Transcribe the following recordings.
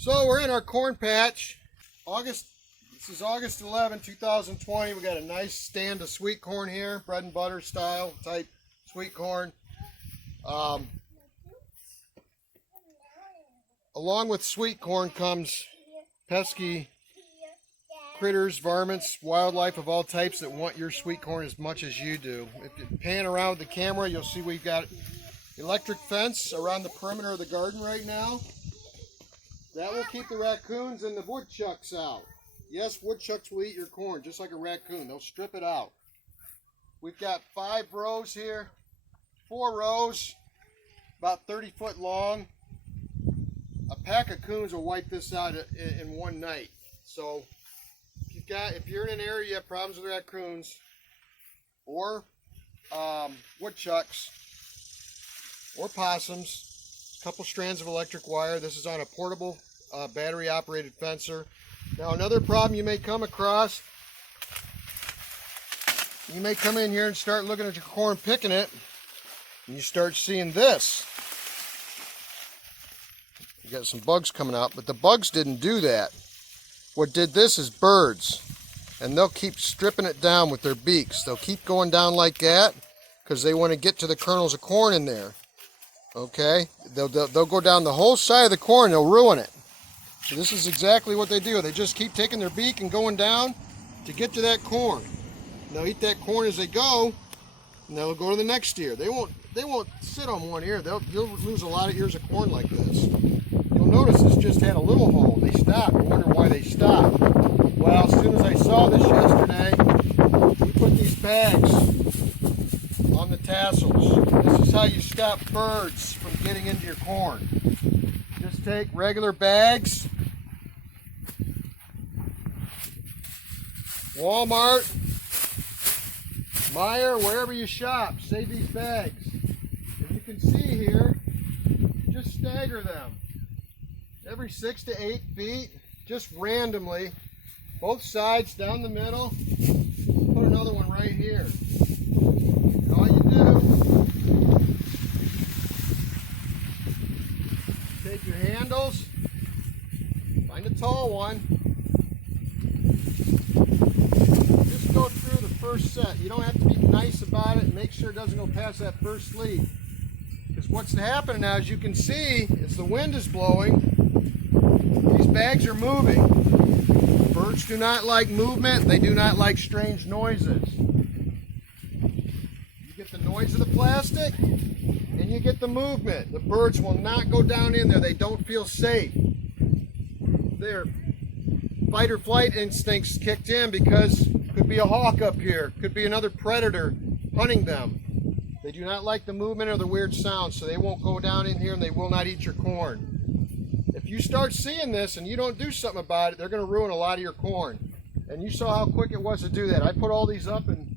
So we're in our corn patch. This is August 11, 2020. We got a nice stand of sweet corn here, bread and butter style type sweet corn. Along with sweet corn comes pesky critters, varmints, wildlife of all types that want your sweet corn as much as you do. If you pan around with the camera, you'll see we've got electric fence around the perimeter of the garden right now. That will keep the raccoons and the woodchucks out. Yes, woodchucks will eat your corn just like a raccoon. They'll strip it out. We've got 5 rows here, 4 rows, about 30 foot long. A pack of coons will wipe this out in one night. So if you're in an area you have problems with raccoons or woodchucks or possums, a couple strands of electric wire. This is on a portable battery operated fencer. Now another problem you may come across, you may come in here and start looking at your corn, picking it, and you start seeing this. You got some bugs coming out, but the bugs didn't do that. What did this is birds, and they'll keep stripping it down with their beaks. They'll keep going down like that because they want to get to the kernels of corn in there. Okay, they'll go down the whole side of the corn, they'll ruin it. So this is exactly what they do. They just keep taking their beak and going down to get to that corn. And they'll eat that corn as they go, and they'll go to the next ear. They won't sit on one ear. You'll lose a lot of ears of corn like this. You'll notice this just had a little hole. They stopped. I wonder why they stopped. Well, as soon as I saw this yesterday, we put these bags on the tassels. This is how you stop birds from getting into your corn. Just take regular bags, Walmart, Meijer, wherever you shop, save these bags. As you can see here, just stagger them every 6 to 8 feet, just randomly, both sides down the middle. Put another one right here. And all you do, take your handles, find a tall one, just go through the first set. You don't have to be nice about it and make sure it doesn't go past that first leaf. Because what's happening now, as you can see, as the wind is blowing, these bags are moving. Birds do not like movement. They do not like strange noises. You get the noise of the plastic and you get the movement. The birds will not go down in there. They don't feel safe. Their fight or flight instincts kicked in because could be a hawk up here, could be another predator hunting them. They do not like the movement or the weird sounds, so they won't go down in here and they will not eat your corn. If you start seeing this and you don't do something about it, they're going to ruin a lot of your corn. And you saw how quick it was to do that. I put all these up in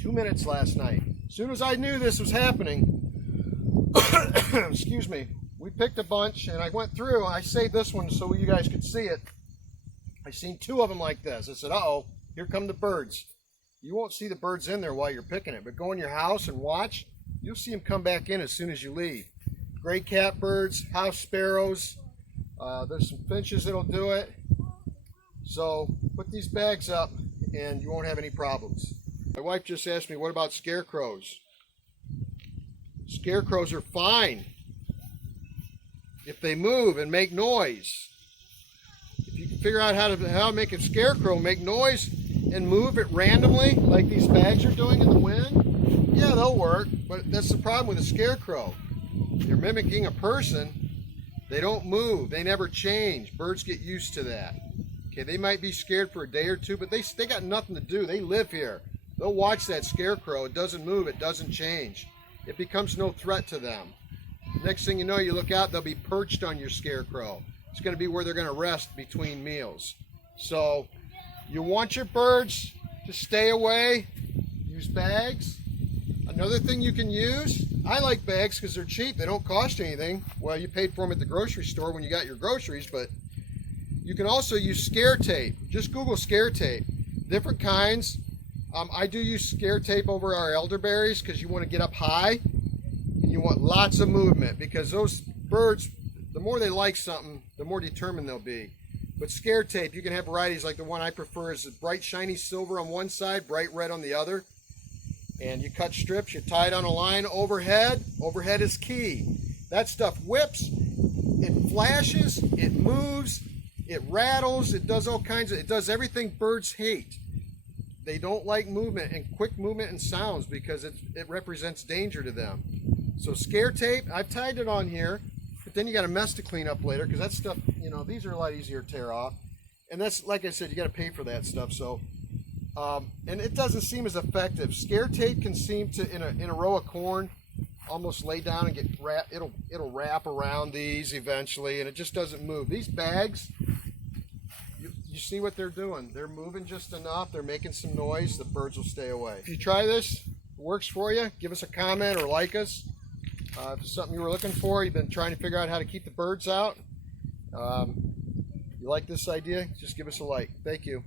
2 minutes last night. As soon as I knew this was happening, excuse me, we picked a bunch and I went through. I saved this one so you guys could see it. I seen 2 of them like this. I said, uh-oh, here come the birds. You won't see the birds in there while you're picking it, but go in your house and watch. You'll see them come back in as soon as you leave. Gray catbirds, house sparrows, there's some finches that'll do it. So put these bags up and you won't have any problems. My wife just asked me, what about scarecrows? Scarecrows are fine if they move and make noise. If you can figure out how to make a scarecrow make noise and move it randomly like these bags are doing in the wind, yeah, they'll work. But that's the problem with a scarecrow. They're mimicking a person. They don't move. They never change. Birds get used to that. Okay, they might be scared for a day or two, but they got nothing to do. They live here. They'll watch that scarecrow. It doesn't move. It doesn't change. It becomes no threat to them. Next thing you know, you look out, they'll be perched on your scarecrow. It's going to be where they're going to rest between meals. So you want your birds to stay away. Use bags. Another thing you can use, I like bags because they're cheap. They don't cost anything. Well, you paid for them at the grocery store when you got your groceries, but you can also use scare tape. Just Google scare tape. Different kinds. I do use scare tape over our elderberries because you want to get up high and you want lots of movement because those birds, the more they like something, the more determined they'll be. But scare tape, you can have varieties like the one I prefer is bright shiny silver on one side, bright red on the other. And you cut strips, you tie it on a line overhead. Overhead is key. That stuff whips, it flashes, it moves, it rattles, it does all kinds of, it does everything birds hate. They don't like movement and quick movement and sounds because it represents danger to them. So scare tape, I've tied it on here, but then you got a mess to clean up later because that stuff, you know, these are a lot easier to tear off. And that's, like I said, you got to pay for that stuff. So, and it doesn't seem as effective. Scare tape can seem to, in a row of corn, almost lay down and get it'll wrap around these eventually, and it just doesn't move. These bags, you see what they're doing. They're moving just enough. They're making some noise. The birds will stay away. If you try this, it works for you, give us a comment or like us. If it's something you were looking for, you've been trying to figure out how to keep the birds out, you like this idea, just give us a like. Thank you.